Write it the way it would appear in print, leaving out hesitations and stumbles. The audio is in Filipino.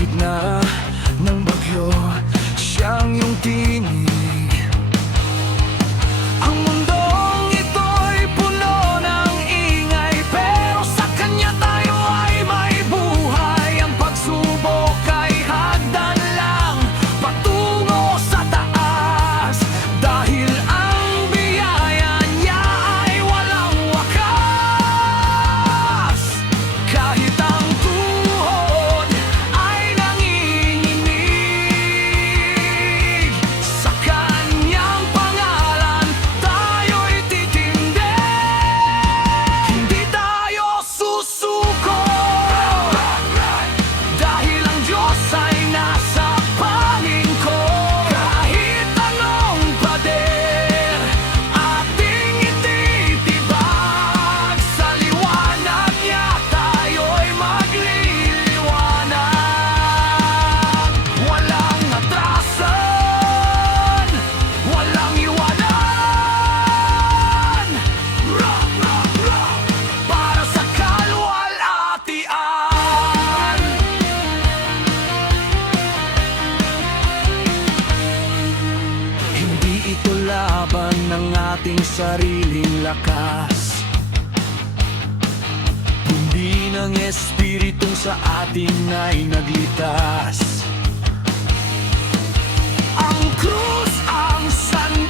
gitna ng bagyo, siyang iyong tinig. Ang mundong ito'y puno ng ingay, pero sa kanya tayo ay may buhay. Ang pagsubok ay hagdan lang patungo sa taas, dahil ang biyaya niya ay walang wakas. Kahit ang tuhod ay nanginginig, sa kanyang pangalan tayo'y titindig. Hindi tayo susuko, dahil ang Diyos ay nasa panig ko. Kahit anong pader ating ititibag, sa liwanag niya tayo'y magliliwanag. Walang atrasan, walang iwanan. Rock, rock, rock, para sa kalwalhatian. Hindi ito laban ng ating sariling lakas, kundi ng Espiritong sa atin ay naglitas. Ang krus, ang sandata,